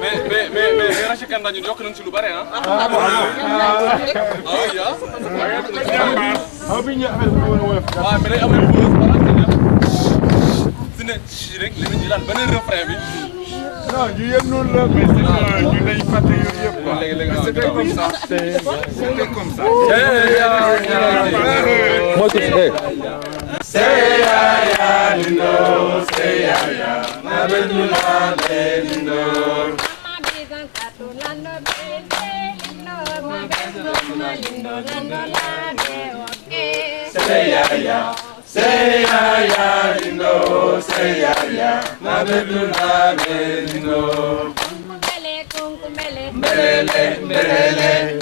Mais Rachid Kanda ñu yokk nañ ci lu bare ah. Ah mais day am ay su ne ci rek li ñu daan beneen refrain bi. Non, ñu yëpp noonu la mais ñu dañu fàtte yooyu yëpp quoi. C'était comme ça. C'était comme ça. Moi tout fait. Say ya lindo, say ya mabelula lindo. Say ya lindo, say ya mabelula lindo. Mbelele, mbelele.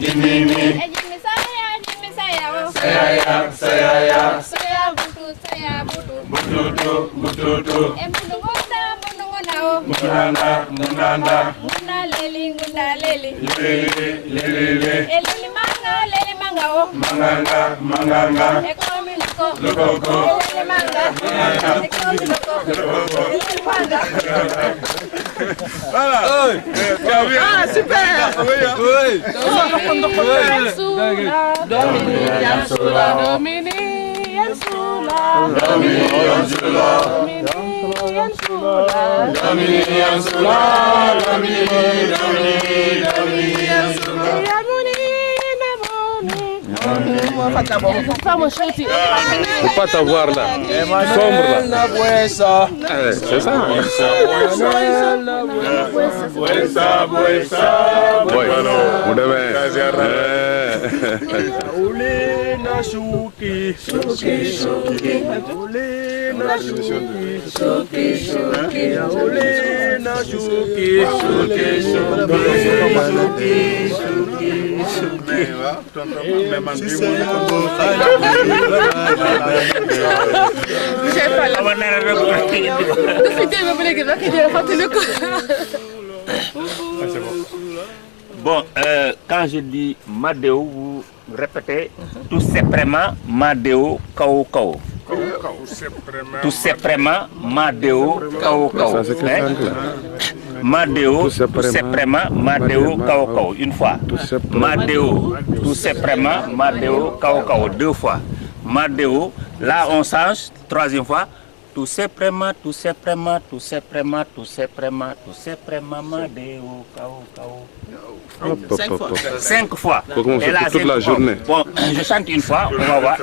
Dimimi. Saya bututu. Munanda. Leli. Manganga. Lokoko. Voilà. Ah, super. Oui. Faut pas t'avoir là. Sombre là. C'est ça. Bon, quand je dis Madeo, vous répétez tout simplement Madeo Kao Kao. Tout simplement Madeo Kao Kao. Madeo, tout simplement Madeo Kao Kao. Une fois. Madeo, tout simplement Madeo Kao Kao. Deux fois. Madeo, là on change. Troisième fois. Tout simplement Madeo Kao Kao. 5 fois. 5 fois. Et là, toute la journée. Bon, je chante une fois, on va voir.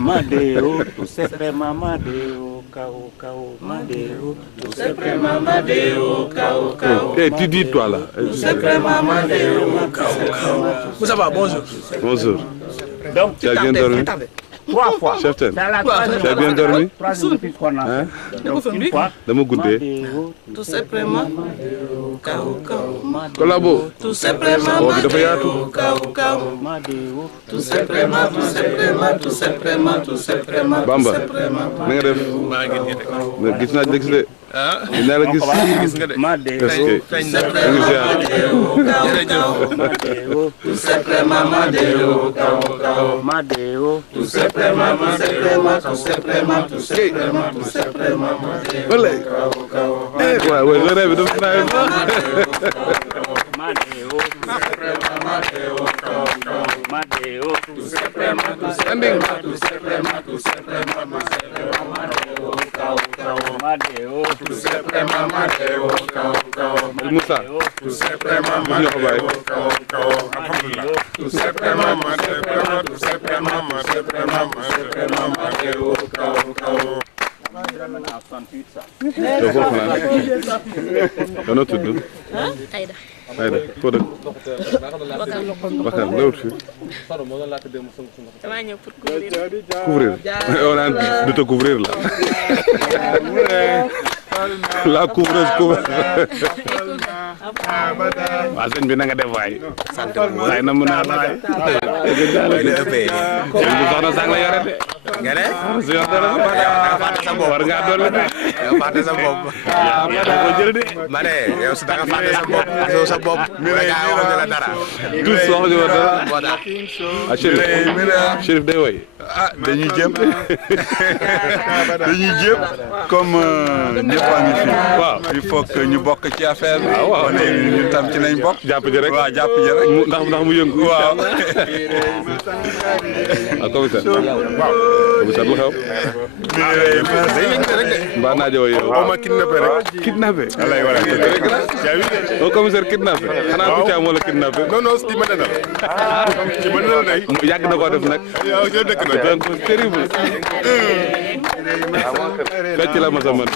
Madeo, tout simplement Madeo, Kao Kao, Madeo, tout simplement Madeo, Kao Kao. Et tu dis toi là. Tout simplement Madeo, Kao Kao. Vous ça va, bonjour. Bonjour. Donc, tu as bien dormi? 3 fois. Cheftain, tu as bien dormi? Hein? Donc, une fois. De mon goûter. Tout simplement Kao Kao. Collabo. Tout simplement Madeo, Kao Kao. Tout simplement Bamba. Na nga def? Gis naa dégg de. Dinaa la gis nga de. Parce que tout simplement Madeo, Kao Kao. Madeo, tout simplement Madeo, Kao Kao. Ouais, le rêve de frère. Madeo, Madeo, tout simplement Madeo, tout simplement Madeo, Kao Kao. Moussa, tout simplement Madeo, Kao Kao. Tout simplement Madeo, Kao Kao. yow foofu naan danoo tudd Aïda Aïda foo dëkk Bakar lewut fi damaa ñëw pour couvrir couvrir yow naan du te couvrir la couvreuse couvre waa sëñ bi na nga def waay waay na mu naa waay soxna sang la yore de nga ne su yor dara war ngaa dolli de yow fàtte sa bopp ko jël de ma ne yow su da nga fàtte sa bopp gisoo sa bopp mi la gaa wax la dara tous waxuñu la dara ah Chérif day woy ah dañuy jéem comme ñëpp a ngi fi waaw il faut que ñu bokk ci affaire bi waaw ñun tam ci nañ bokk jàpp ji rek waaw jàpp ji rek ndax mu yëngu waaw ah commissaire commissaire lu xew mbaa naa jow yow ma kidnappé rek kidnappé alay wala o commissaire kidnappé xanaa ku caam wala kidnappé non non ci ma dalal ci ma dalal day mu yàgg na koo def nag yow ñu dëkk na donc terrible fecc la ma sa mën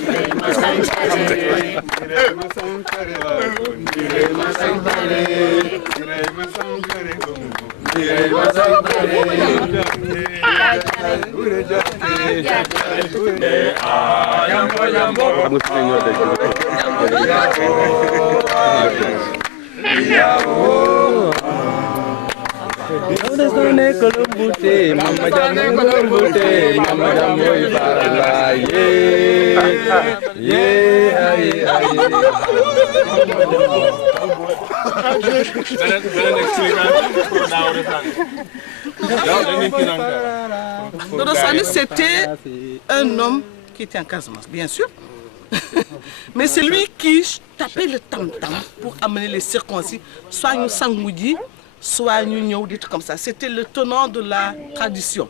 Dodo Sané, c'était un homme qui était en Casamance, bien sûr. Mais c'est lui qui tapait le tam-tam pour amener les circoncis, soit nous sangoudi, soit nous des trucs comme ça. C'était le tenant de la tradition.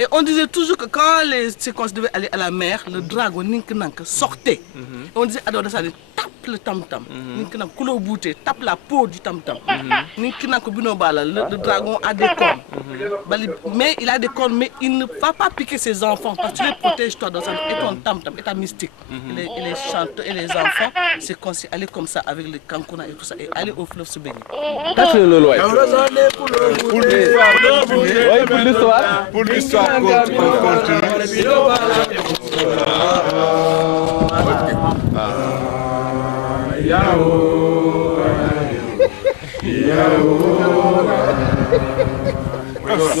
Et on disait toujours que quand les circoncis devaient aller à la mer, le dragon Ninkenank sortait. Et on disait à Dodo Sané, tape le tam-tam. Ninkenank Koulo Bouté, tape la peau du tam-tam. Ninkenank Binobala, le dragon a des cornes. Mais il a des cornes, mais il ne va pas piquer ses enfants parce que tu les protèges, toi, Dodo Sané, et ton tam-tam, et ta mystique. Et les chanteurs et les enfants, c'est qu'on s'est allé comme ça avec le Kankuna et tout ça, et aller au fleuve se baigner. pour l'histoire on continue.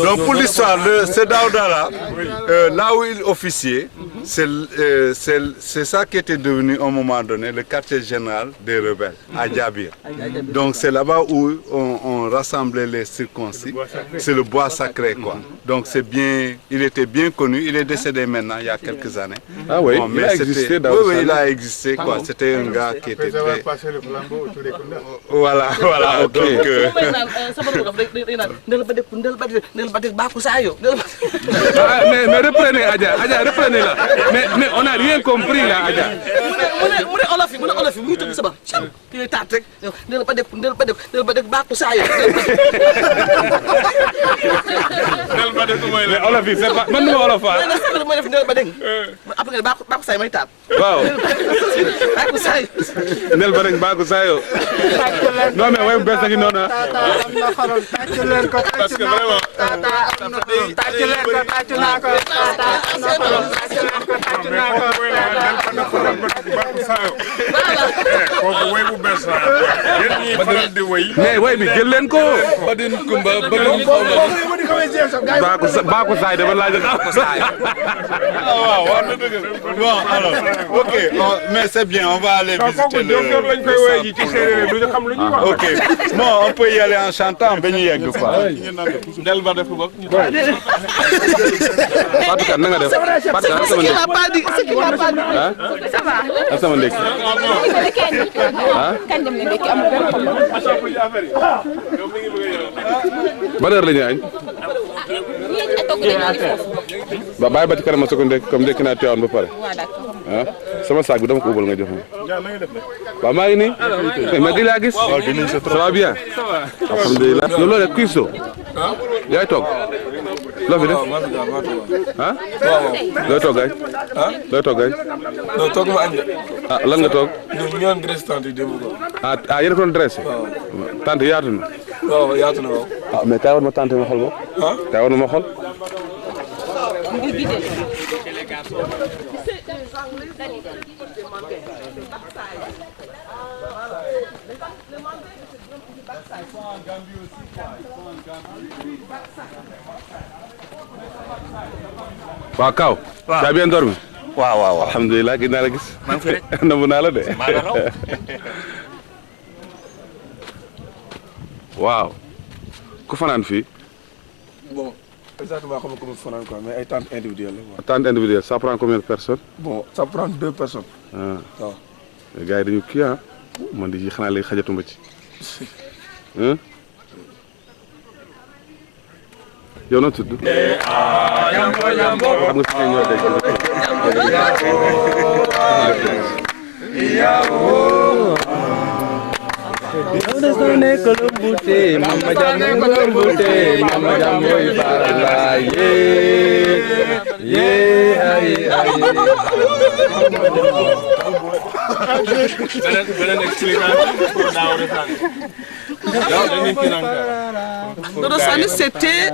Donc pour l'histoire, c'est Daouda là où il officiait, c'est ça qui était devenu à un moment donné le quartier général des rebelles, à Djabir. Donc c'est là-bas où on rassemblait les circoncis, c'est le bois sacré quoi. Donc c'est bien, il était bien connu, il est décédé maintenant il y a quelques années. Ah oui, bon, il a existé Daouda. Oui, il a existé quoi, c'était un gars qui était très... Voilà, donc... mais reprenez Adja, reprenez là. Mais on n'a rien compris là, Adja. Mais Olof yi c'est pas man nu ma Olof ah. Waaw. Ndel ba rek baaku saa yoo. Non mais way bu bees a ngi noonu ah. Parce que vraiment mais way bi jël leen ko. Badin Kumba Badin Baaku saay dama laaj Bon alors, ok, mais c'est bien, on va aller visiter le ok, bon, on peut y aller en chantant, ben y yegg quoi. Del ba def bok Fatou Kane na nga def Fatou Kane sama ndek Ce qu'il n'a pas dit. Ça va. ak sama ndek ban heure la ñu añ ba bàyyi ba ci kanam ma soko ndek comme ndekki naa Tivaouane ba pare ah sama sac bi dama ko ubal nga jox ma. waaw maa ngi nii. mais di laa gis. ça va bien. alhamdulilah. yow loo def cuistot. yaay toog. loo fi def. ah. looy toog gaay. looy toog gaay. non toog ma añ de. ah lan nga toog. ñu ñoon dresse tante yi démb ko. ah yéen a ko doon dressé. tante yaatu na. waaw yaatu na waaw. ah mais kaay war ma tante ma xool ba. kaay war ma xool. waaw Kaw. waaw tu as bien dormi. waaw. alhamdulilah gis naa la gis. maa ngi fi rek. nangu naa la de. maa la raw. waaw. ku fanaan fii. bon exactement comme comme fanaan quoi mais ay tentes individuelles la quoi. tente individuelle ça prend combien de personnes. bon ça prend 2 personnes. waaw. gars yi dañu kii ah. man di xanaa léegi xajatuma ci. yow noo tudd. xam nga fi ñoo dégg. Dodo Sané, c'était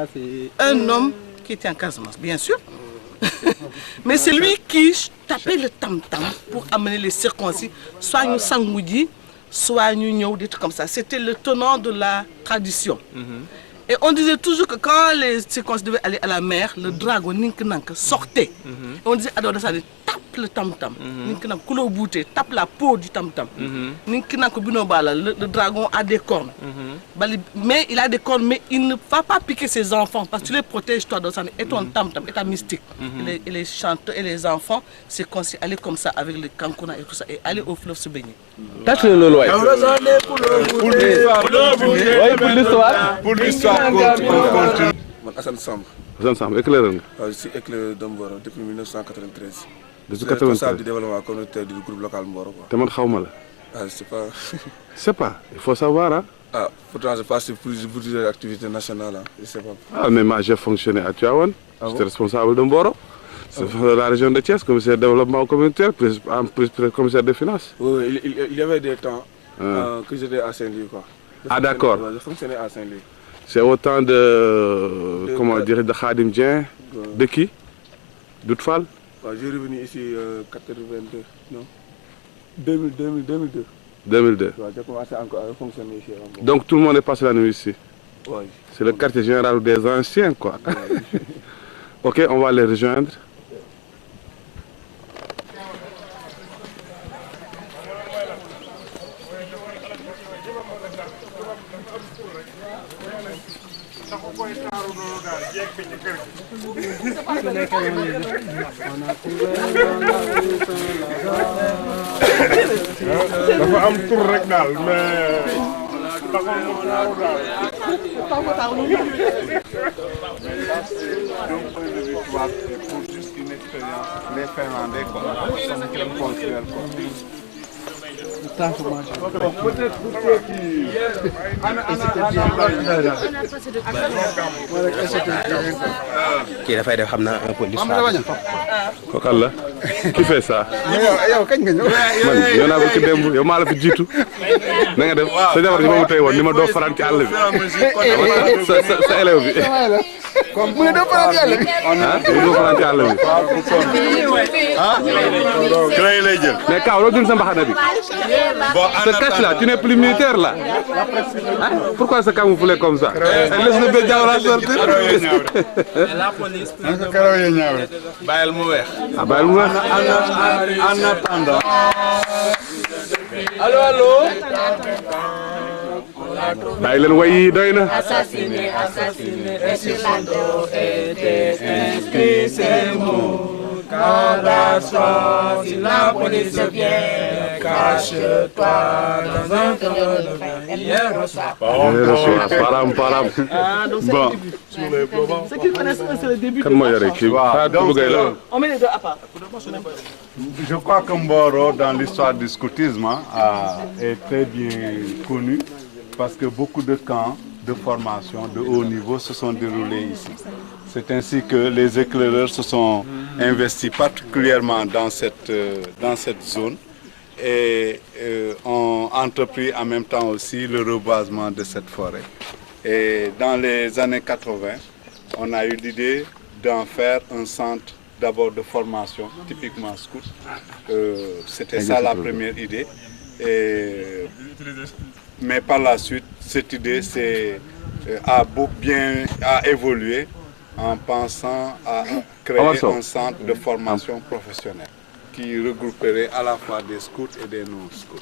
un homme qui était en Casamance, bien sûr. Mais c'est lui qui tapait le tam-tam pour amener les circoncis, soit nous sangoudi, soit nous des trucs comme ça. C'était le tenant de la tradition. Et on disait toujours que quand les circoncis devaient aller à la mer, le dragon Ninkenank sortait. Et on disait à Dodo Sané, tape le tam-tam. Ninkenank couleur bouté, tape la peau du tam-tam. Ninkenank binobala, le dragon a des cornes. Mais il a des cornes, mais il ne va pas piquer ses enfants parce que tu les protèges, toi, Dodo Sané, et ton tam-tam, et ta mystique. Et les chanteurs et les enfants, c'est qu'on s'est allé comme ça avec le kankuna et tout ça, et aller au fleuve se baigner. Pour l'histoire, continue. Assane Samb. Assane Samb éclaireur nga. waaw je suis éclaireur de Mboro depuis 1993. depuis 93 responsable du développement communautaire du groupe local Mboro quoi. te man xaw ma la. ah c'est pas. c'est pas il faut savoir hein. Ah pourtant je passe sur plusieurs activités nationales hein. Je sais pas. Ah mais moi j'ai fonctionné à Tivaouane. J'étais responsable de Mboro. C'est la région de Thiès, commissaire de développement communautaire, commissaire des finances. Oui, il y avait des temps que j'étais à Saint-Louis quoi. Ah d'accord. Je fonctionnais à Saint-Louis. C'est autant de comment dire de Khadim Dieng, de qui? Doutfal. J'ai revenu ici 82, non 2002. 2002. J'ai commencé encore à fonctionner ici. Donc tout le monde est passé la nuit ici. Oui. C'est le quartier général des anciens quoi. Ok, on va les rejoindre. dafa am tur rek daal mais taxul mu taaru daal. Pour juste une expérience, les Finlandais quoi, comme qu'ils considèrent quoi. Peut-être pour ceux qui... kii dafay def xam naa un peu l'histoire. Kokal la qui fait ça. yow kañ nga ñëw. man ñoo naa ko ci démb yow maa la fi jiitu. na nga def sa jabar gi ma mu tey woon ni ma doo faral ci àll bi. sa élève bi. mu ne doo faral ci àll bi. ah doo faral ci àll bi. ah. clé lay jël. mais Kaw loo jël sa mbaxana bi. Bon, ce cache là, tu n'es plus militaire là. Hein? Pourquoi se camoufler comme ça? Laisse le bébé Diawara sortir. La police. Bayal mu weex. Ah bayal mu weex. En attendant. Allô. bàyyi leen way yi doy na. Assassiné, et sur la dos était inscrit ces mots. Quand garçon, si la police vient, cache-toi dans un tonneau de vin. Hier soir. Param. Ah, donc c'est Bon. le début. Ceux qui connaissent ça, c'est le début. Kan moo yore kii ah Donc, bëggee la. On met les deux à part. je crois que Mboro, dans l'histoire du scoutisme, est très bien connu parce que beaucoup de camps de formation de haut niveau se sont déroulés ici. C'est ainsi que les éclaireurs se sont investis particulièrement dans cette zone et ont entrepris en même temps aussi le reboisement de cette forêt. Et dans les années 80, on a eu l'idée d'en faire un centre d'abord de formation, typiquement scout. C'était ça la première idée. Mais par la suite, cette idée a évolué en pensant à créer un centre de formation professionnelle qui regrouperait à la fois des scouts et des non-scouts.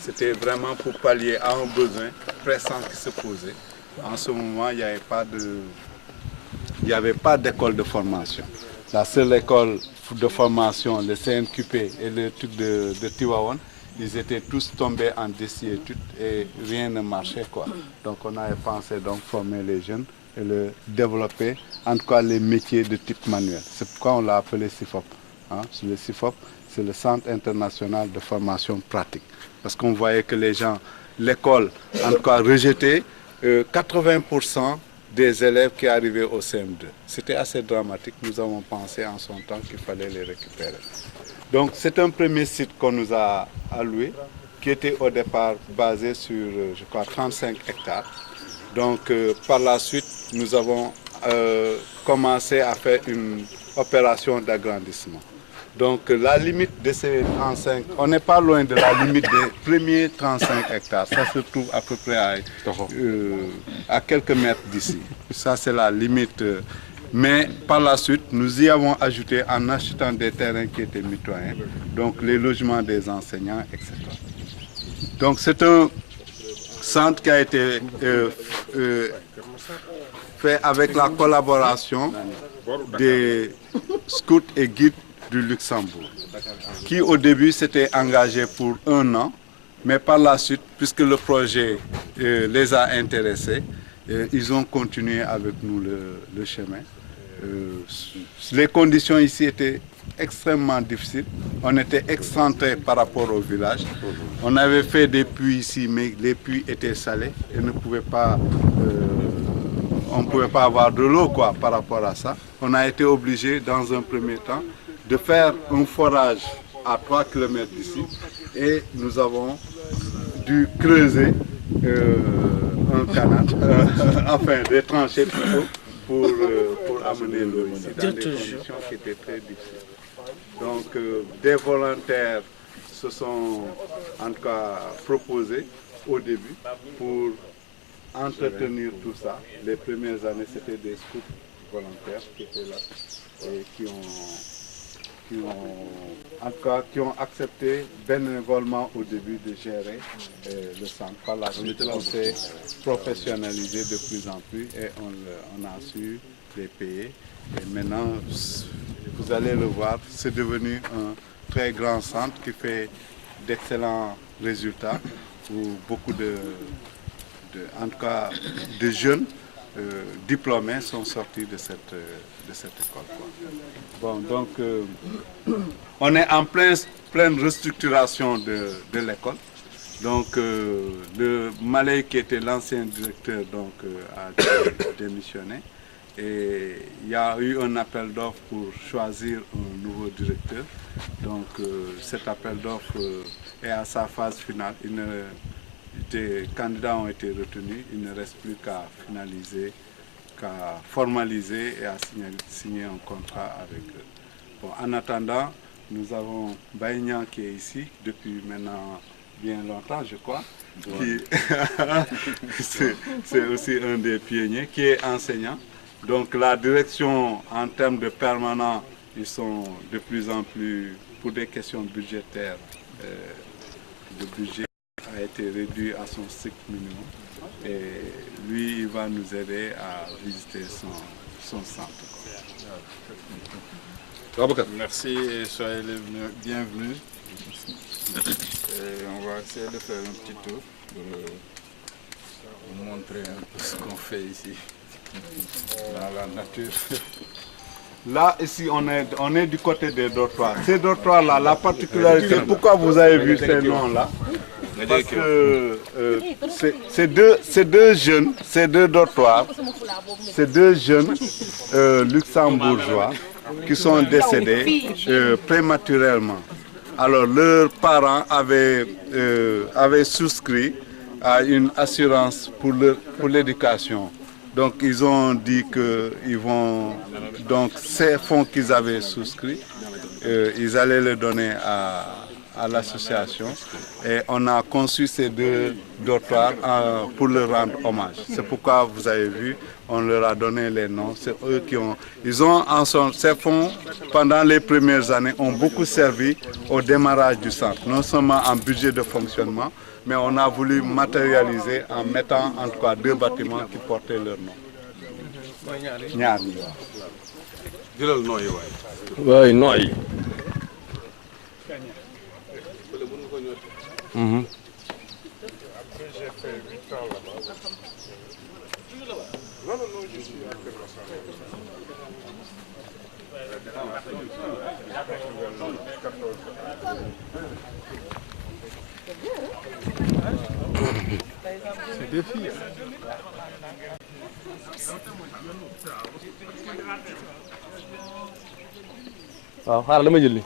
C'était vraiment pour pallier à un besoin pressant qui se posait. En ce moment, il n'y avait pas d'école de formation. La seule école de formation, le CNQP et le truc de Tivaouane, ils étaient tous tombés en désuétude et rien ne marchait, quoi. Donc on avait pensé donc former les jeunes et le développer, en tout cas les métiers de type manuel. C'est pourquoi on l'a appelé CIFOP. Hein? Le CIFOP, c'est le Centre international de formation pratique. Parce qu'on voyait que les gens, l'école, en tout cas rejetait 80% des élèves qui arrivaient au CM2. C'était assez dramatique. Nous avons pensé en son temps qu'il fallait les récupérer. Donc c'est un premier site qu'on nous a alloué, qui était au départ basé sur, je crois, 35 hectares. Donc par la suite, nous avons commencé à faire une opération d'agrandissement. Donc la limite de ces 35, on n'est pas loin de la limite des premiers 35 hectares. Ça se trouve à peu près à quelques mètres d'ici. Ça c'est la limite. Mais par la suite, nous y avons ajouté en achetant des terrains qui étaient mitoyens, donc les logements des enseignants, etc. Donc c'est un centre qui a été fait avec la collaboration des scouts et guides du Luxembourg, qui au début s'était engagé pour 1 an, mais par la suite, puisque le projet les a intéressés, ils ont continué avec nous le chemin. Les conditions ici étaient extrêmement difficiles. On était excentré par rapport au village. On avait fait des puits ici, mais les puits étaient salés et on ne pouvait pas avoir de l'eau par rapport à ça. On a été obligé dans un premier temps de faire un forage à 3 km d'ici et nous avons dû creuser un canal, enfin des tranchées plutôt, pour amener l'eau ici dans des conditions qui étaient très difficiles. Donc des volontaires se sont en tout cas proposés au début pour entretenir tout ça. Les premières années, c'était des scouts volontaires qui étaient là et qui ont accepté bénévolement au début de gérer le centre. Par la suite, on s'est professionnalisé de plus en plus et on a su les payer. Et maintenant, vous allez le voir, c'est devenu un très grand centre qui fait d'excellents résultats où beaucoup en tout cas, de jeunes diplômés sont sortis de cette école. Bon, donc, on est en pleine restructuration de l'école. Donc, le Malais, qui était l'ancien directeur, a démissionné. Et il y a eu un appel d'offres pour choisir un nouveau directeur. Donc, cet appel d'offres est à sa phase finale. Des candidats ont été retenus. Il ne reste plus qu'à finaliser, qu'à formaliser et à signer un contrat avec eux. Bon, en attendant, nous avons Baïnian qui est ici depuis maintenant bien longtemps, je crois. C'est aussi un des pionniers qui est enseignant. Donc la direction en termes de permanent, ils sont de plus en plus, pour des questions budgétaires, le budget a été réduit à son strict minimum. Et lui, il va nous aider à visiter son centre. Merci et soyez les bienvenus. Et on va essayer de faire un petit tour pour vous montrer un peu ce qu'on fait ici, dans la nature. Là, ici, on est du côté des dortoirs. Ces dortoirs-là, la particularité, pourquoi vous avez vu ces noms-là? Parce que ces deux dortoirs, ces deux jeunes luxembourgeois qui sont décédés prématurément. Alors, leurs parents avaient souscrit à une assurance pour l'éducation. Donc, ils ont dit qu'ils vont, donc ces fonds qu'ils avaient souscrits, ils allaient les donner à l'association. Et on a conçu ces deux dortoirs pour leur rendre hommage. C'est pourquoi vous avez vu, on leur a donné les noms. C'est eux qui ont... Ces fonds, pendant les premières années, ont beaucoup servi au démarrage du centre. Non seulement en budget de fonctionnement, mais on a voulu matérialiser en mettant en tout cas 2 bâtiments qui portaient leur nom. C'est deux filles. xaaral dama jël li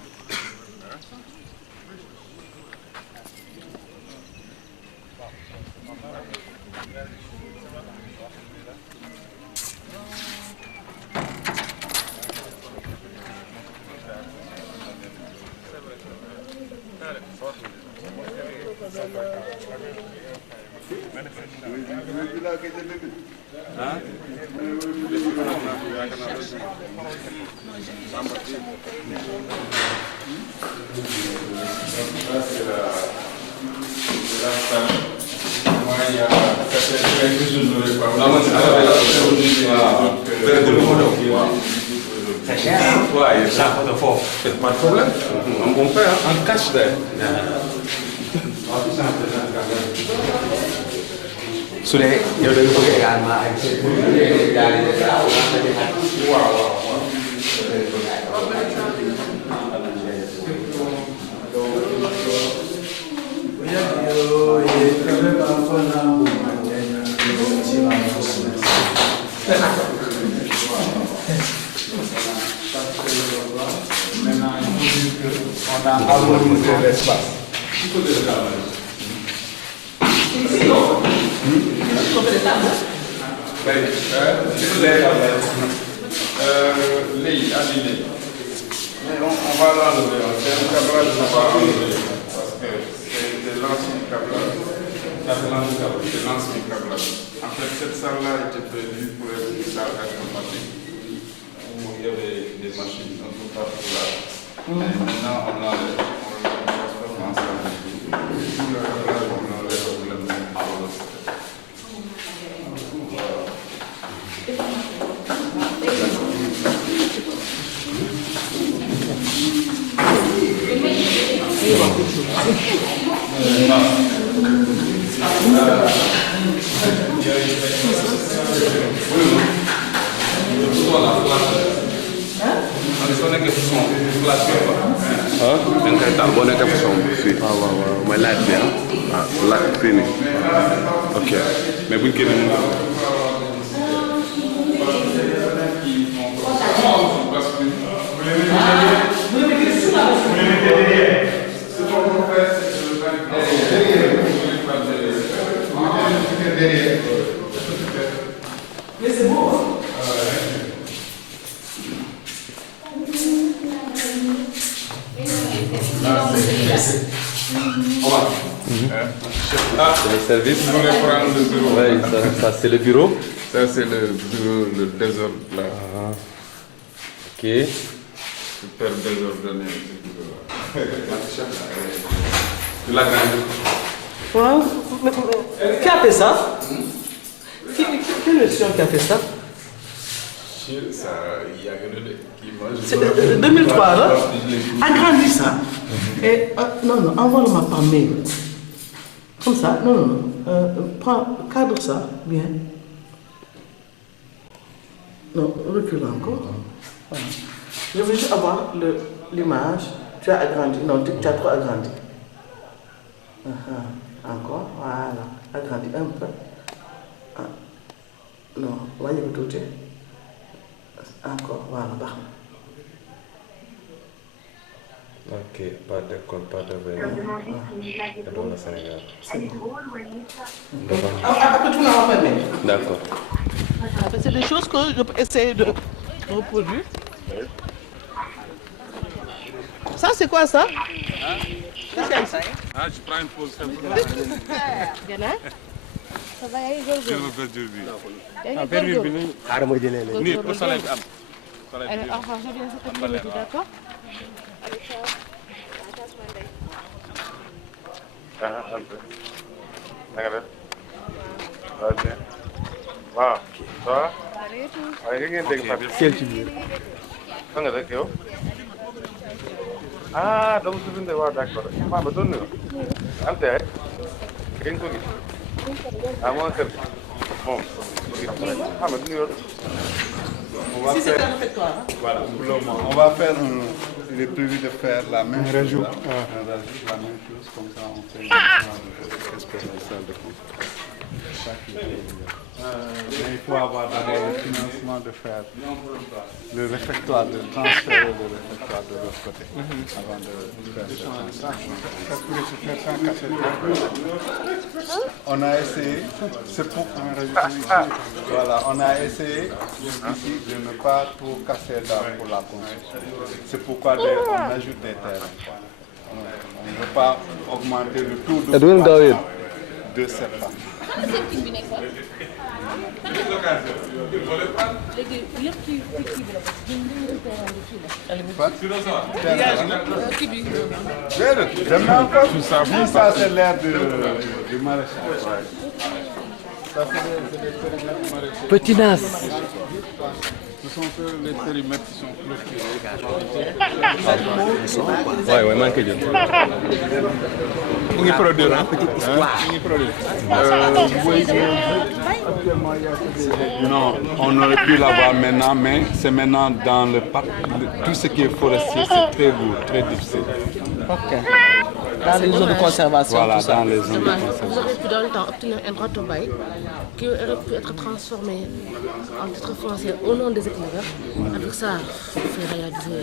Pas de problème. On fait un cache d'air. su dee yow da nga bëgg également ak On a harmonisé l'espace. On va l'enlever. C'est un câblage qu'on va enlever parce que c'est l'ancien câblage. C'est l'ancien câblage. En fait, cette salle-là était prévue pour être une salle informatique où il y avait des machines un peu partout là. Et maintenant, on l'enlève. On le transforme en salle de tout. Tout le câblage, on l'enlève pour le mettre à l'autre. mooy laaj bi laaj fii nii ok mais buñ génnee Mais c'est beau, hein? c'est le service. Vous voulez prendre le bureau? Oui, ça c'est le bureau. Ça c'est le bureau, le désordre là. Ok. Super désordonné ce bureau-là. Tu l'as gagné. Wow. Qui a fait ça? Quelle nation qui a fait ça? C'est 2003 là. Agrandis ça. Et non, envoie-le-moi par mail. Comme ça, non. Prends, cadre ça, bien. Non, recule encore. Voilà. Je veux juste avoir l'image. Tu as agrandi. Non, tu as trop agrandi. Encore, voilà. Agrandi un peu. Non, voyez vous tout. Encore, voilà, bah. Ok, pas d'école, pas de vélo. Dans le Sénégal. Après tout, on va pas même. D'accord. C'est des choses que je peux essayer de reproduire. Ça, c'est quoi ça? Je prends une pause. Ça va aller, Je veux faire du but. Oui, pour ça, je viens cette minute, d'accord? Allez, ciao. waaw ça va Allez, tout. waaye nga ngeen dégg Fatou fan nga dëkk yow ah dama su bindee waaw d'accord Famba doon na ante ay ngeen ko gis ah moo kër moom Famba du ñu Si c'est un réfectoire. Voilà, pour le moment. On va faire il est prévu de faire la même chose. rajout. On rajoute la même chose, comme ça on fait une espèce de salle de conférence. Mais il faut avoir d'abord le financement de faire le réfectoire, de transférer le réfectoire de l'autre côté avant de faire ce transfert. Ça pourrait se faire sans casser. On a essayé, c'est pour voilà, on a essayé jusqu'ici de ne pas trop casser d'arbres pour la construction. C'est pourquoi on ajoute des terrains. On ne veut pas augmenter le taux de cette part. Ça c'est l'air du maraîchage. Ça c'est des périmètres maraîchers. Petit Nas. Ce sont les périmètres qui sont clôturés. Ouais, manque de. Mu ngi produire hein? Mu ngi produire. Non, on aurait pu l'avoir maintenant, mais c'est maintenant dans le parc. Tout ce qui est forestier, c'est très lourd, très difficile. Ok. Dans les zones de conservation, Voilà, tout ça. dans les zones de Vous conservation. aurez pu dans le temps obtenir un droit de bail qui aurait pu être transformé en titre foncier au nom des éclaireurs. Avec ça, il faut réaliser.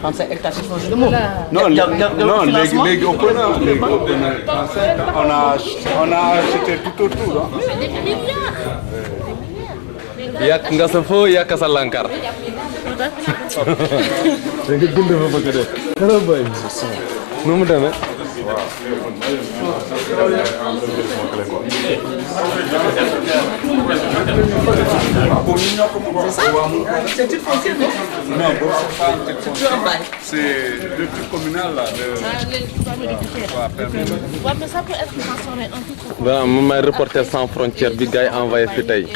35 hectares, c'est foncier de mots. Non, non, les on a acheté tout autour. Hein. Des milliards. Yak nga sa fo yak sa lankar. Nga dund fa bëgg def. Kara bay. Nu mu demee. C'est du foncier, non? Non, c'est pas c'est le truc communal là. Ouais, mais ça peut être transformé en titre. Voilà, mon reporter sans frontières bi gars envoyé fi tay.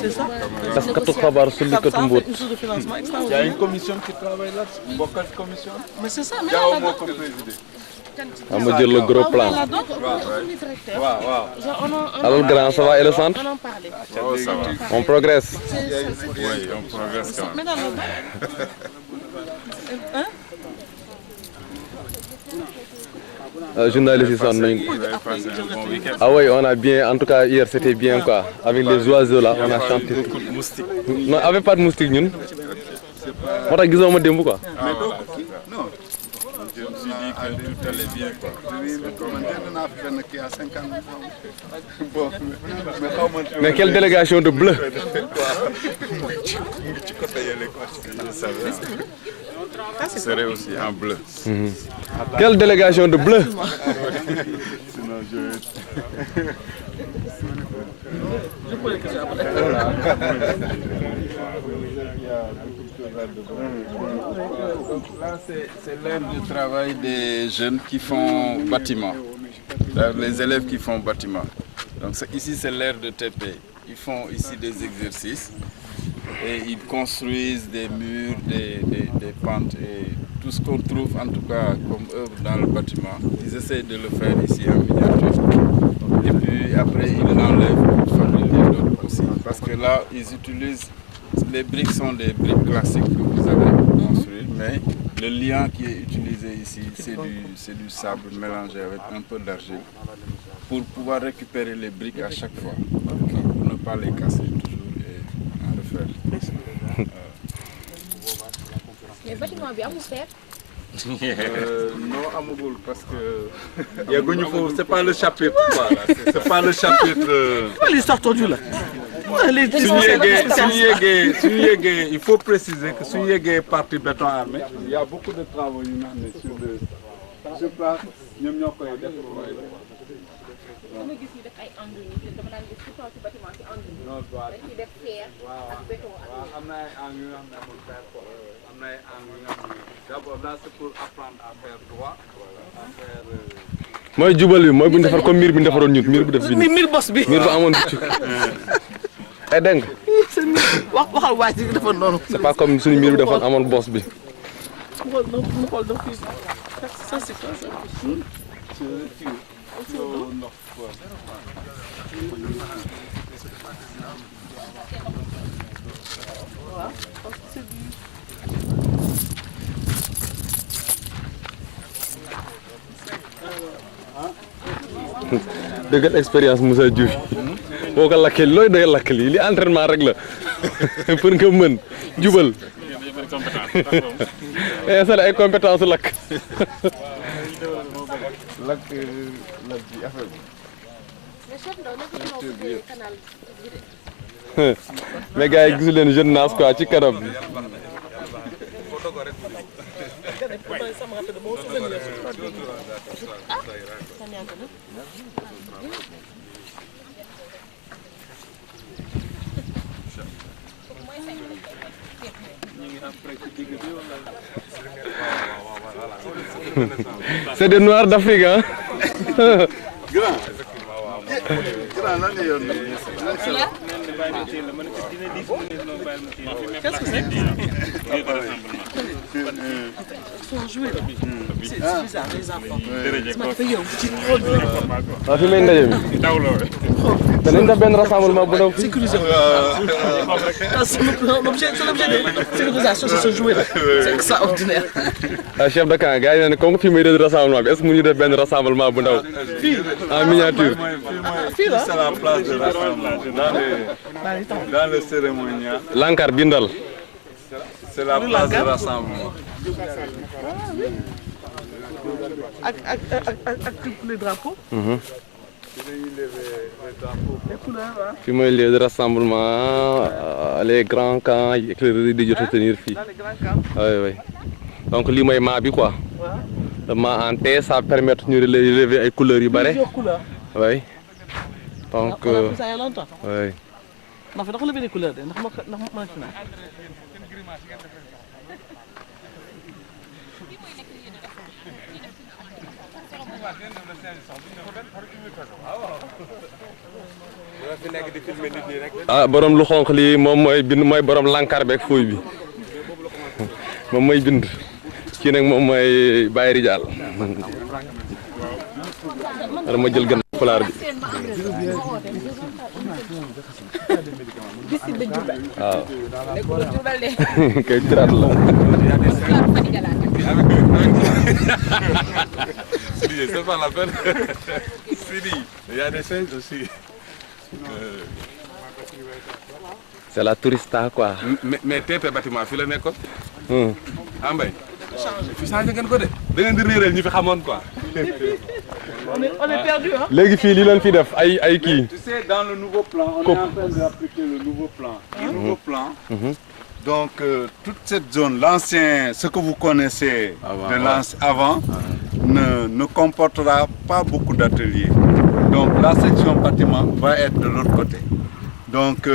C'est ça? Parce que tout xabar sur li ko Ça tumbot. fait une source de financement Il y a extraordinaire. une commission qui travaille là-dessus. Beaucoup de commissions. Mais c'est ça, mais Diao là, moo ko présidé. On va dire le gros plan. Donc, le directeur, Waaw. Alors grand, ça va et le centre? on en parlait. Oh, ça va. On progresse. Oui, on progresse quand même. mais dans le hein? Journaliste ici sonn nañu. Ah oui, on a bien, en tout cas hier c'était bien quoi. Avec les oiseaux là, on a chanté. Beaucoup de moustiques. Non, avec pas de moustiques ñun. Moo tax gisoo ma démb quoi. Non. Je me suis dit que tout allait bien quoi. Bon, mais xaw ma. Mais quelle délégation de bleu. Ce serait aussi en bleu. Quelle délégation de bleu. Sinon je vais. Donc là, c'est l'ère du travail des jeunes qui font bâtiment. Les élèves qui font bâtiment. Donc ici, c'est l'ère de TP. Ils font ici des exercices. et ils construisent des murs, des pentes et tout ce qu'on trouve en tout cas comme œuvre dans le bâtiment. Ils essayent de le faire ici en miniature. Et puis après ils l'enlèvent pour fabriquer d'autres aussi. Parce que là ils utilisent, les briques sont des briques classiques que vous avez construites, mais le liant qui est utilisé ici c'est du sable mélangé avec un peu d'argile pour pouvoir récupérer les briques à chaque fois, pour ne pas les casser toujours et en refaire. Mais bâtiment bien vous faire. Non, amagul parce que. C'est pas le chapitre. Voilà. C'est pas le chapitre. L'histoire tordue là. Il faut préciser que si il y a partie béton armé, il y a beaucoup de travaux humains sur le. Je place, nous avons d'abord là c'est pour apprendre à faire droit, à faire. mooy jubal bi mooy bu ñu defar comme miir bi ñu defaroon ñun miir bu def bi miir bos bi miir bu amoon ay dégg nga waxal waay ci dafa noonu c'est pas comme suñu miir bi defoon amoon bos bi ça c'est quoi ça dëggal expérience Moussa Diouf boo ko lakkee looy dëggal lakk li entraînement rek la pour nga mën jubal installé ay compétence lakk mais gars yi gisu leen jeune naas quoi ci kanam bi c'est des noirs d'Afrique hein. Qu'est-ce que c'est? Faut jouer. C'est bizarre, les enfants. waaw fi may ndaje mi. danañ def benn rassemblement bu ndaw. Sécuriser. C'est l'objet de sécurisation, c'est ce jouet là. C'est extraordinaire. Chef de camp gars yi ne comme fi may def rassemblement bi est-ce que mu ñu def benn rassemblement bu ndaw. en miniature. Fii la. C'est la place de rassemblement dans le cérémonial. Lankar bindal. C'est la place de rassemblement. Avec les drapeaux. Fi mooy lieu de rassemblement les grands camps yi éclaireurs di jot a tenir fii. oui oui donc lii mooy mât bi quoi. le mât en T ça permet ñu relever ay couleurs yu bare. oui donc. on a fait ça il y a longtemps. oui. ndax dafa lever les couleurs de ndax ma ah borom lu xonq lii moom mooy bind mooy borom lankar beeg fuuy bi moom mooy bind kii nag moom mooy Baye Ridial wala ma jël gën fulaar bi waaw kay tiraat la C'est pas la peine. Il y a des choses aussi. c'est la tourista quoi. mais TP bâtiment fii la nekkoon. Ambay. fi changé ngeen ko de. da ngeen di réeral ñi fi xamoon quoi. on est perdu hein. léegi fii li leen fi def ay kii. Tu sais dans le nouveau plan on est en train d'appliquer le nouveau plan. Le nouveau plan. Donc toute cette zone l'ancien ce que vous connaissez avant ne comportera pas beaucoup d'ateliers. Donc la section bâtiment va être de l'autre côté. Donc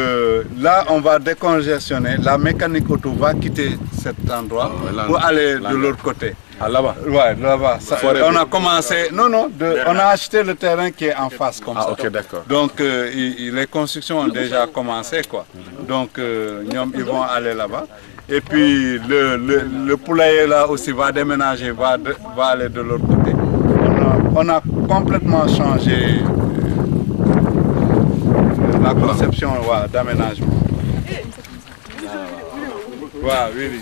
là, on va décongestionner. La mécanique auto va quitter cet endroit pour aller de l'autre côté. Ah, là-bas? Ouais, là-bas. On a commencé... Non, on a acheté le terrain qui est en face comme ça. Ah, ok, d'accord. Donc les constructions ont déjà commencé, quoi. Donc ils vont aller là-bas. Et puis le poulailler là aussi va déménager, va aller de l'autre côté. On a complètement changé la conception d'aménagement. Willy.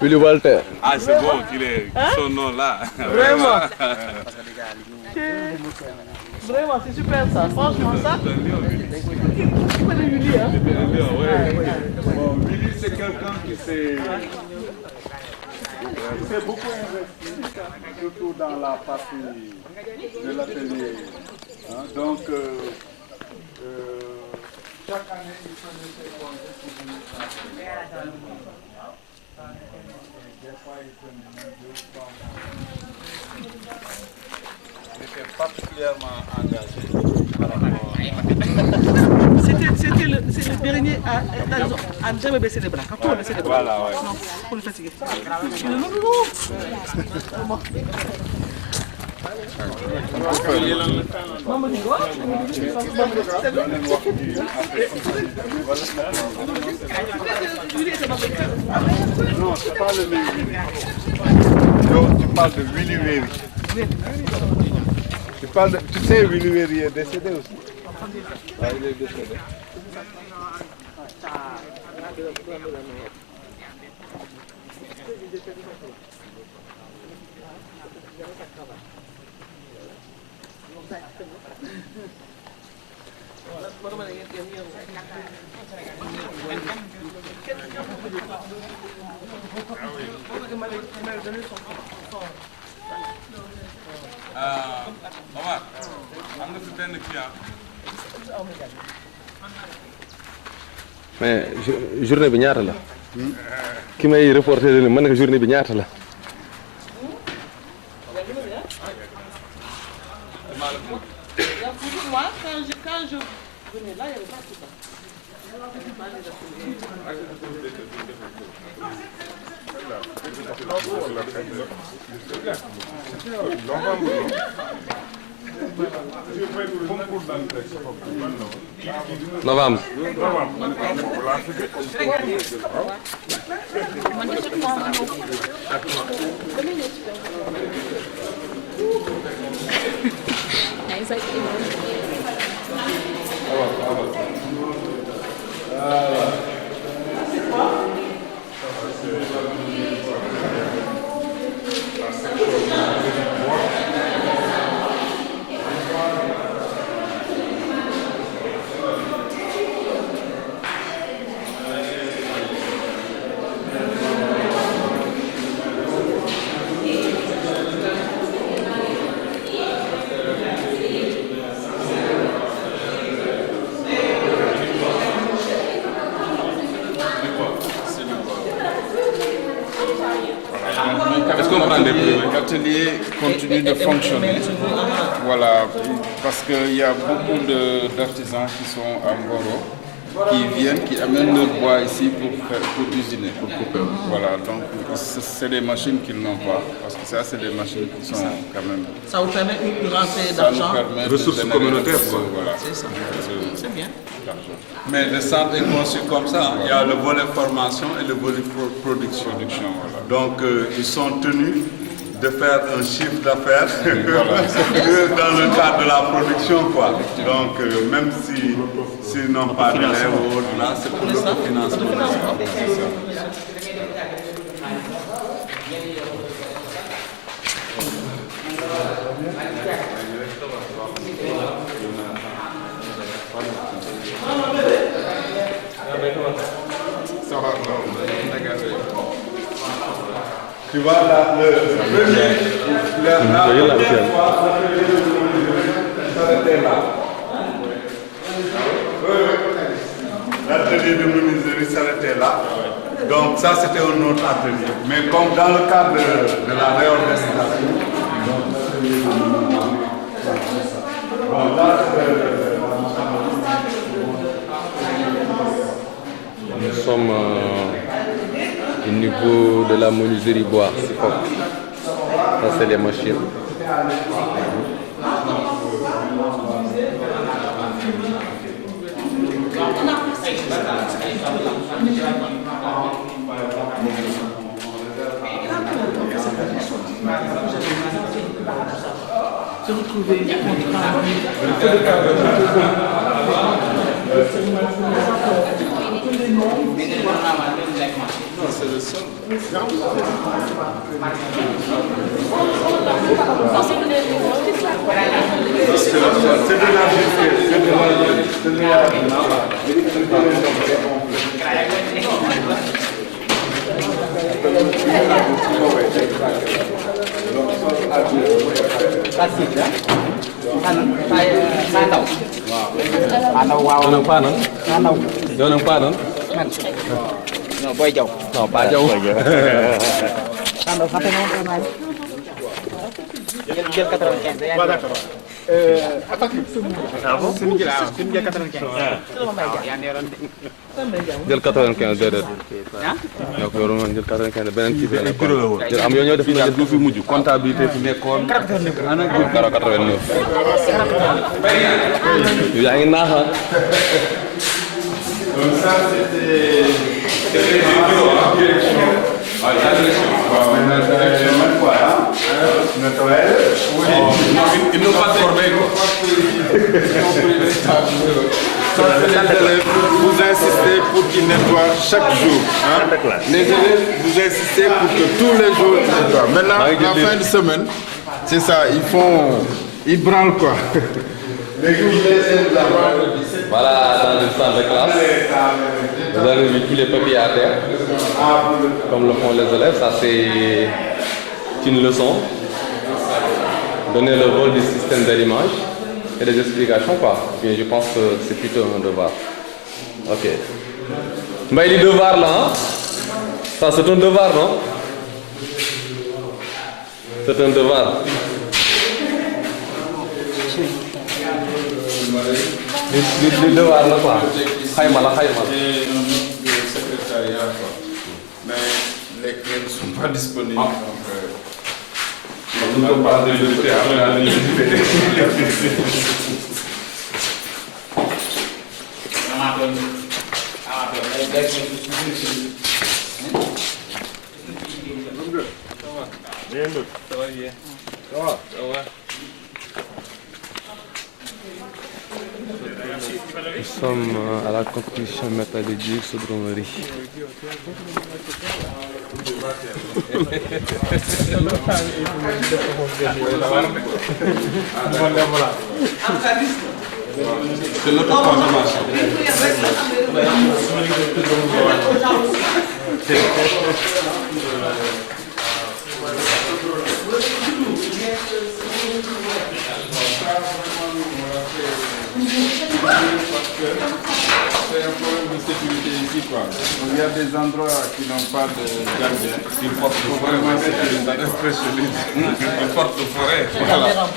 Willy Walter. Ah, c'est bon qu'il ait son nom là. Vraiment. Vraiment, c'est super ça. Franchement, ça. Tu connais Willy, hein? Bon, Willy, c'est quelqu'un qui s'est beaucoup investi, surtout dans la partie de l'atelier. Hein? Donc, chaque année, il faisait ses congés pour venir travailler. Des fois, il prenait 2 fois. Il était particulièrement engagé par rapport c'est le dernier à ne jamais baisser les bras. Quand on baisser les bras, voilà, ouais. Non, on est fatigué. Non, c'est pas le même Willy. Tu parles de Willy Wery. Tu sais, Willy Wery est décédé aussi. Ah, il est décédé. Omar, am nga fi benn client. Mais journée bi ñaata la? Ki may reporter ni man nga journée bi ñaata la? Moi, quand je venais là, il n'y avait pas tout ça. Novembre. L'atelier continue de fonctionner, voilà, parce qu'il y a beaucoup d'artisans qui sont à Mboro, qui viennent, qui amènent leur bois ici pour usiner, pour couper. Voilà, donc c'est des machines qu'ils n'ont pas, parce que ça c'est des machines qui sont quand même... Ça vous permet une rentrée d'argent. Ressources communautaires, voilà. C'est ça, c'est bien. Mais le centre est conçu comme ça. Il y a le volet formation et le volet production. Voilà. Donc ils sont tenus de faire un chiffre d'affaires dans le cadre de la production, quoi. Donc même s'ils n'ont pas de lait ou autre, là, c'est pour l'autofinancement. Tu vois, le premier, la première fois, s'arrêtait là. L'atelier de menuiserie s'arrêtait là. Donc ça, c'était un autre atelier. Mais comme dans le cadre de la réorganisation, donc l'atelier de menuiserie, bon, là, niveau de la menuiserie bois, c'est comme ça, c'est les machines. Se retrouver contrat. C'est le seul. Non, Boy Diaw. Non, pas Diaw. Jël 95. Waaw d'accord. Ah bon? Suñu jël 95. jël 95 déedéet. donc yow man jël 95 beneen kii bi la nekkoon. jël am yoo ñoo def na du fi mujj comptabilité fi nekkoon. 89. yaa ngi naaxa. Donc ça c'était les bureaux, direction. Ah, la direction. Maintenant, direction, quoi, nettoyer. Oui. Ils n'ont pas formé, quoi. Vous insistez pour qu'ils nettoient chaque jour. Hein? Les élèves, vous insistez pour que tous les jours ils nettoient. Maintenant, la fin de semaine, c'est ça, ils branlent quoi. Voilà, dans le salle de classe, vous avez vu tous les papiers à terre, comme le font les élèves. Ça, c'est une leçon. Donner le rôle du système de l'image et des explications, quoi. Bien, je pense que c'est plutôt un devoir. Ok. Mais il est devoir là, hein? Ça, c'est un devoir, non? C'est un devoir. Les devoirs là quoi. Xayma la xayma. Mais les clés ne sont pas disponibles. Donc, on ne peut pas débuter après la université. Nous sommes à la compétition métallurgique soudrerie. c'est l'autoconsommation. C'est un problème de sécurité ici quoi. Donc, il y a des endroits qui n'ont pas de gardien. Une porte de forêt, c'est impressionnant. Une porte de forêt. Voilà.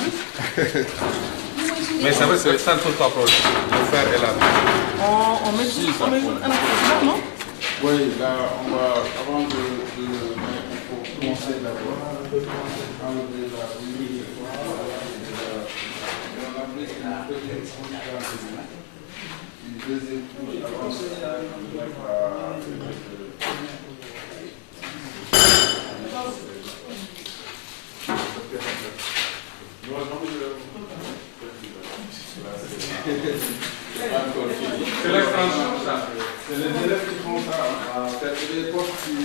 Mais c'est vrai, c'est ça le tout problème. Le fer et la On met juste un peu, non? Oui, là, on va, avant de il faut commencer d'abord. Enlever la huile. On a pris une petite couche une deuxième couche avant c'est l'extension, ça. C'est les élèves qui font ça. C'est les postes qui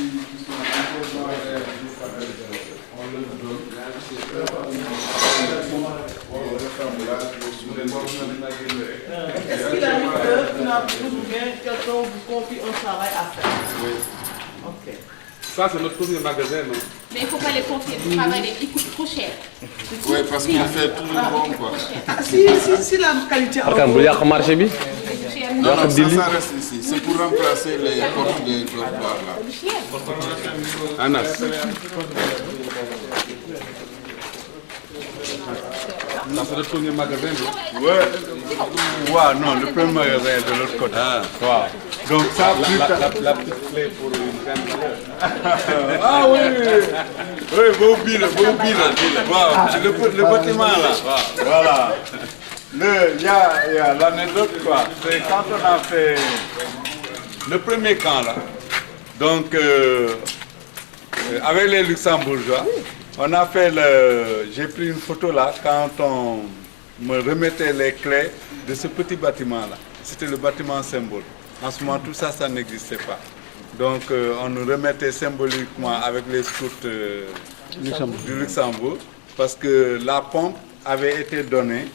sont un peu dans l'air juste après les élèves. On le donne. Est-ce qu'il arrive que quelqu'un vous confie un travail à faire? Oui. Ok. Ça, c'est notre premier magasin, non? Mais il ne faut pas les confier, le travail, il coûte trop cher. Oui, parce qu'il fait tout le bon, quoi. Si la qualité... Arkane bu yàq marché bi. Non, non, ça reste ici. C'est pour remplacer les portes de trottoir là. Anas. Ça c'est le premier magasin, non? Ouais, non, le premier magasin est de l'autre côté. Ouais. Donc ça, la petite clé pour une grande valeur. Ah oui, beau bilan. Le bâtiment là. Voilà. Il y a l'anecdote quoi. C'est quand on a fait le premier camp là. Donc avec les Luxembourgeois, on a fait j'ai pris une photo là quand on me remettait les clés de ce petit bâtiment là. C'était le bâtiment symbole. En ce moment, tout ça, ça n'existait pas. Donc, on nous remettait symboliquement avec les scouts du Luxembourg, parce que la pompe avait été donnée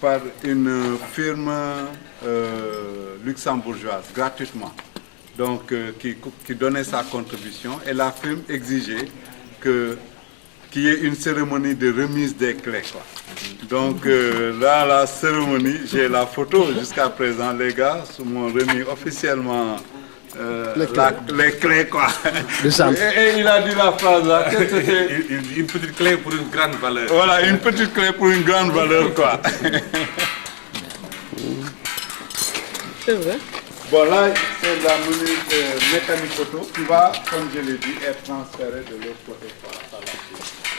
par une firme luxembourgeoise, gratuitement, donc qui donnait sa contribution, et la firme exigeait qu'il y ait une cérémonie de remise des clés, quoi. Donc là, la cérémonie, j'ai la photo jusqu'à présent, les gars m'ont remis officiellement les clés, quoi. Et il a dit la phrase là, qu'est-ce que c'était? Une petite clé pour une grande valeur. Voilà, une petite clé pour une grande valeur, quoi. C'est vrai. Bon, là, c'est la menu mécanique photo qui va, comme je l'ai dit, être transférée de l'autre côté.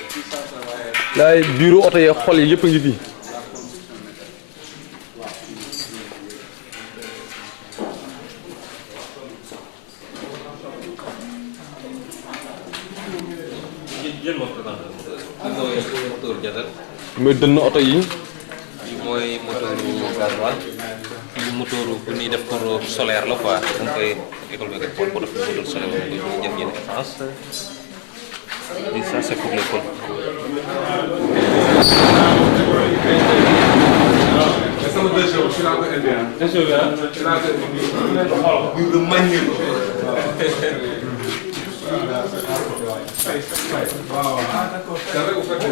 Et puis ça va être... Là, bureau, oto yi xol yi yëpp a ngi fi. mooy dënn oto yi. mooy moteur gasoil li moteur bu ñuy def pour solaire la quoi dañ koy école bi pour def moteur solaire bi ñu jëm yenn essence et ça c'est pour l'école. sama déchet si laa ko indi ah. déchet bi ah. si laa ko indi. ñu màññi ko. waaw ah d'accord. c'est vrai vous faites des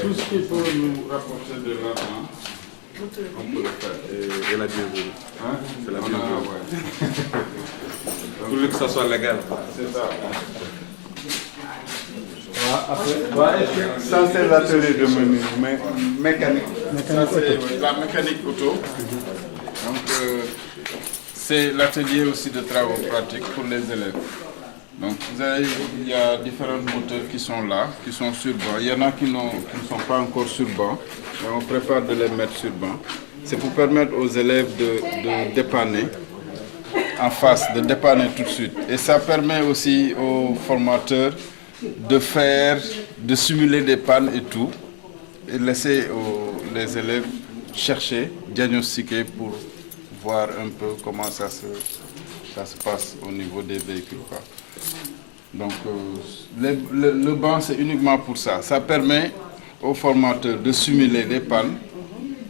tout ce qu'il faut nous rapporter de l'argent, on peut le faire. Et la bienvenue. Hein? C'est la bienvenue. Pour que ça soit légal. C'est ça. Ça, c'est l'atelier de menu, mécanique. Ça, c'est la mécanique auto. Donc, c'est l'atelier aussi de travaux pratiques pour les élèves. Donc, vous avez, il y a différents moteurs qui sont là, qui sont sur banc. Il y en a qui ne sont pas encore sur banc, mais on prépare de les mettre sur banc. C'est pour permettre aux élèves de dépanner en face, de dépanner tout de suite. Et ça permet aussi aux formateurs de simuler des pannes et tout, et laisser les élèves chercher, diagnostiquer pour voir un peu comment ça se passe au niveau des véhicules, quoi. Donc le banc c'est uniquement pour ça. Ça permet aux formateurs de simuler des pannes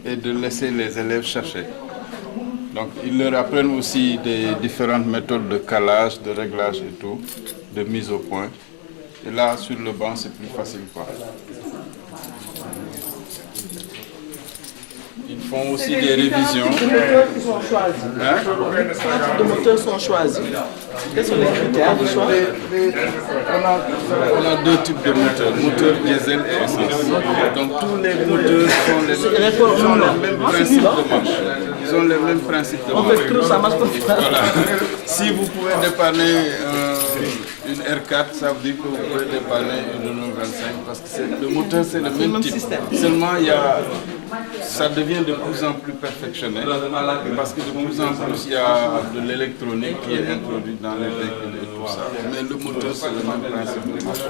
et de laisser les élèves chercher. Donc ils leur apprennent aussi des différentes méthodes de calage, de réglage et tout, de mise au point. Et là, sur le banc, c'est plus facile, quoi. Ils font aussi des révisions. Les moteurs qui sont choisis. Hein? Les moteurs sont choisis. Quels sont les critères de choix? On a deux types de moteurs, moteur diesel et essence. Donc tous les moteurs ont les mêmes principes de marche. Ils ont les mêmes principes de marche. On fait trop, ça marche pas. Voilà. Si vous pouvez dépanner une R4, ça veut dire que vous pouvez dépanner une Renault 25 parce que le moteur c'est le même type. Seulement ça devient de plus en plus perfectionné parce que de plus en plus il y a de l'électronique qui est introduite dans les véhicules et tout ça. Mais le moteur c'est le même principe de marche.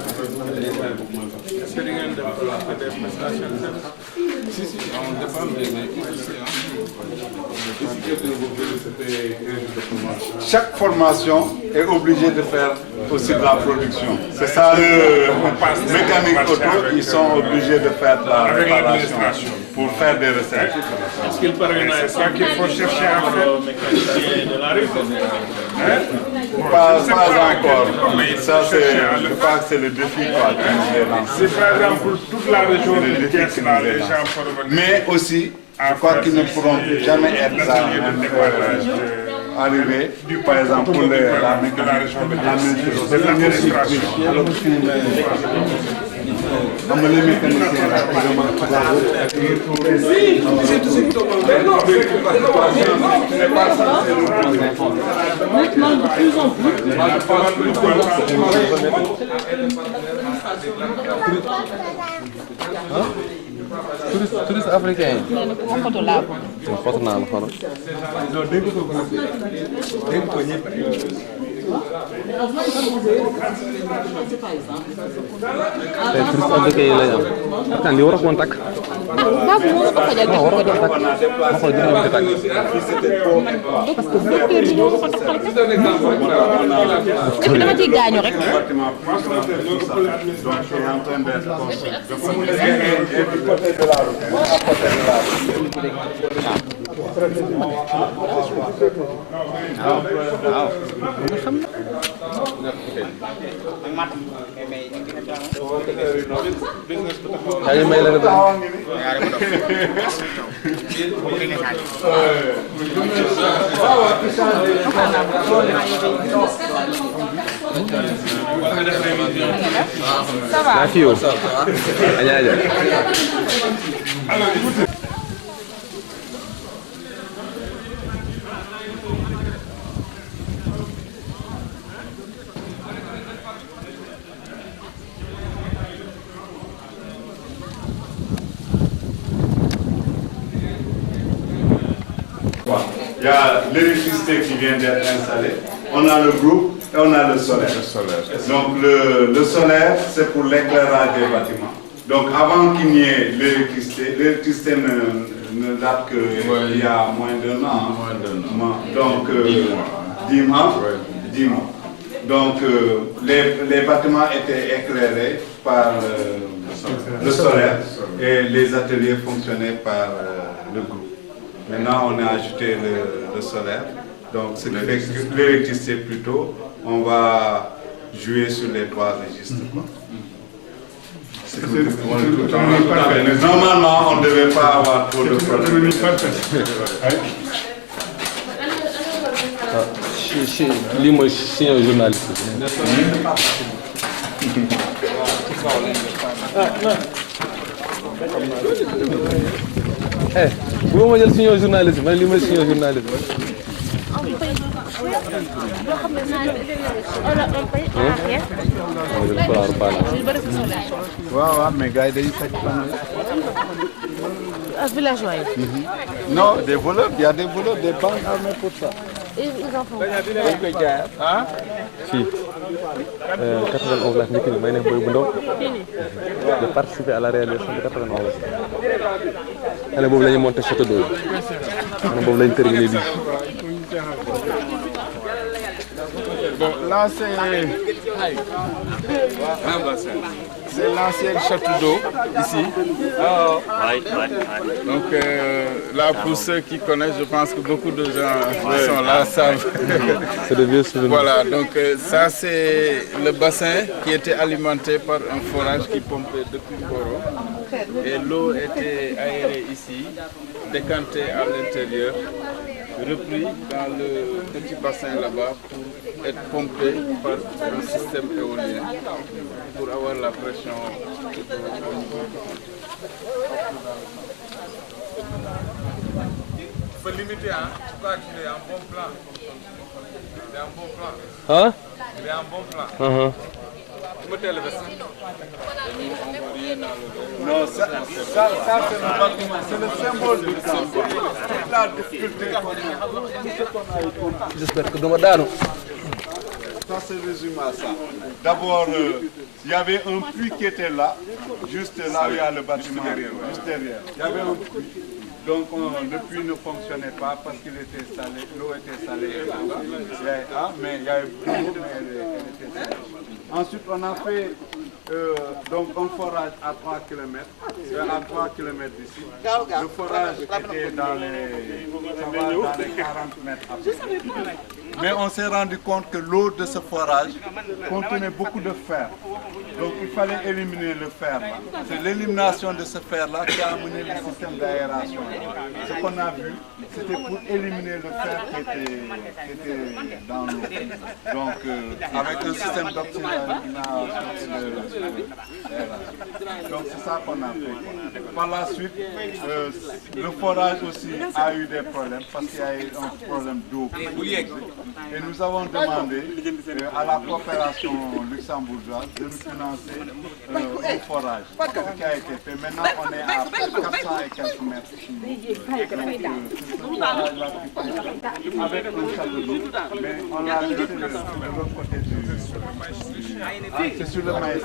Si, on dépend des véhicules ici. Chaque formation est obligée de faire aussi de la production. C'est ça le mécanique auto, ils sont obligés de faire de la réparation pour faire des recettes. Est-ce qu'il parvient à ça qu'il faut chercher à faire mécanicien de la rue? Pas encore. Ça, je crois que c'est le défi qui nous est lancé. C'est par exemple toute la région de Thiès, là, les gens forment. Mais aussi, je crois qu'ils ne pourront jamais être là. arriver, par exemple, pour la mécanisation. C'est la administration. Les mécaniciens là, maintenant de plus en plus. Touriste africain. Photo là. Photo naa la xoolal. Tey touriste africain yi lañ am. Kan li war a ko woon takk. Babu moo ko fajal def ko def. Ma xool dina am takk. Parce que docteur bi ñoo ko taxal. Est-ce que dama ciy gaañu rek. Ay may la nga Ça va. La fille. Aja aja. Il y a l'électricité qui vient d'être installée. On a le groupe et on a le solaire. Donc le solaire, c'est pour l'éclairage des bâtiments. Donc avant qu'il n'y ait l'électricité ne date qu'il y a moins d'un an. Donc 10 mois. Donc les bâtiments étaient éclairés par le solaire et les ateliers fonctionnaient par le groupe. Maintenant, on a ajouté le solaire. Donc, ce qui fait que l'électricité plutôt, on va jouer sur les trois registres. Normalement, on ne devait pas avoir trop de problèmes. Lii mooy signé journaliste. Eh, bu ma jël signé journaliste man lii mooy signé journaliste. waaw mais gars yi dañuy faj Villageois. Non, des voleurs, il y a des voleurs, des bandes armées pour ça. Ils en font. Si 91 laa nekk nii may nekk boy bu ndaw de participer à la réalisation de 91 année boobu la ñu monté château d'eau année boobu la ñu terminé lii. Bon, là c'est l'ancien château d'eau ici. Donc là, pour ceux qui connaissent, je pense que beaucoup de gens qui sont là savent. C'est de vieux souvenirs. Voilà, donc ça c'est le bassin qui était alimenté par un forage qui pompait depuis Boro. Et l'eau était aérée ici, décantée à l'intérieur, repris dans le petit bassin là-bas pour être pompé par un système éolien pour avoir la pression. Il faut limiter, hein? Je crois qu'il est en bon plan. Il est en bon plan. Hein? Il est en bon plan. Mettez le bassin. Non, ça c'est le symbole du symbole. Toute la difficulté. J'espère que dama daanu. Ça se résume à ça. D'abord, il y avait un puits qui était là, juste là où il y a le bâtiment, juste derrière. Il y avait un puits. Donc le puits ne fonctionnait pas parce qu'il était salé, l'eau était salée. Mais il y avait beaucoup, mais elle était salée. Ensuite, on a fait donc un forage à 3 km, à 3 km d'ici. Le forage était dans les 40 mètres après. Mais on s'est rendu compte que l'eau de ce forage contenait beaucoup de fer. Donc il fallait éliminer le fer là. C'est l'élimination de ce fer là qui a amené le système d'aération. Ce qu'on a vu, c'était pour éliminer le fer qui était dans l'eau. Donc avec un système d'oxygénation donc c'est ça qu'on a fait. Par la suite, le forage aussi a eu des problèmes parce qu'il y a eu un problème d'eau. Et nous avons demandé à la coopération luxembourgeoise de nous financer un forage. Ce qui a été fait. Maintenant, on est à 400 et quelques mètres. Avec un château d'eau, mais on l'a laissé de l'autre côté du... C'est sur le maïs.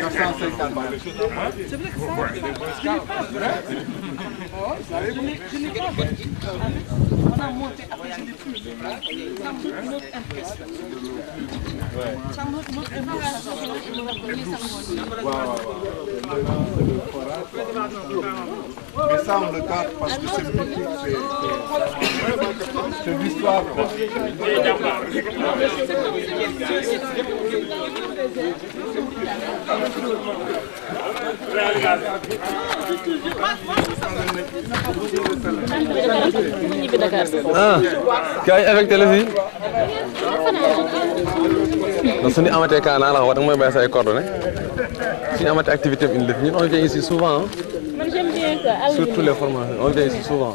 450 mètres. C'est vrai que ça... On a monté après j'ai des plus. Ça montre notre impression. Ça montre notre impression. Mais ça on le garde parce que c'est mythique, c'est l'histoire. Ah, kaay affecté la fii. Donc suñu amatee cas naa la wax da nga may bàyyi say coordonnées suñu amatee activité am indi la fi ñun on vient ici souvent. Man j'aime bien ça. Surtout les formations on vient ici souvent.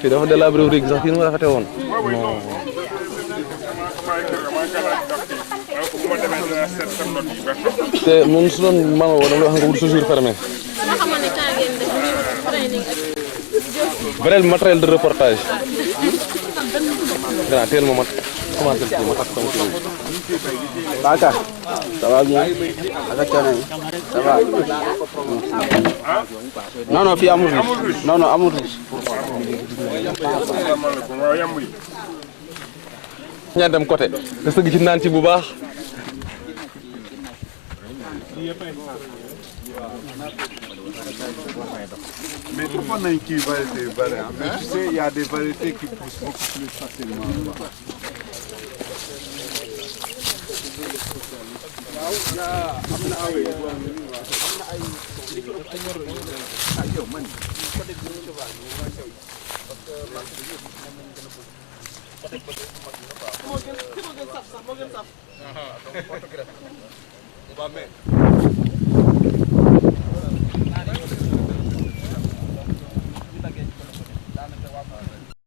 fii dafa délabré rubrique sax fii nu ma rafetee woon. te mun su doon maa ngi woon dama wax nga wut toujours fermé. Vrai matériel de reportage. Grand teel ma mat commencé ci ma tax sama tur. Baka, ça va bien? Avec toi, ça va? Non, non, fii amul riche. Non, non, amul riche. ñaa dem côté nga sëgg ci naan ci bu baax. Mais tout le monde a une variété. Mais tu sais, il y a des variétés qui poussent beaucoup plus facilement. On va mettre.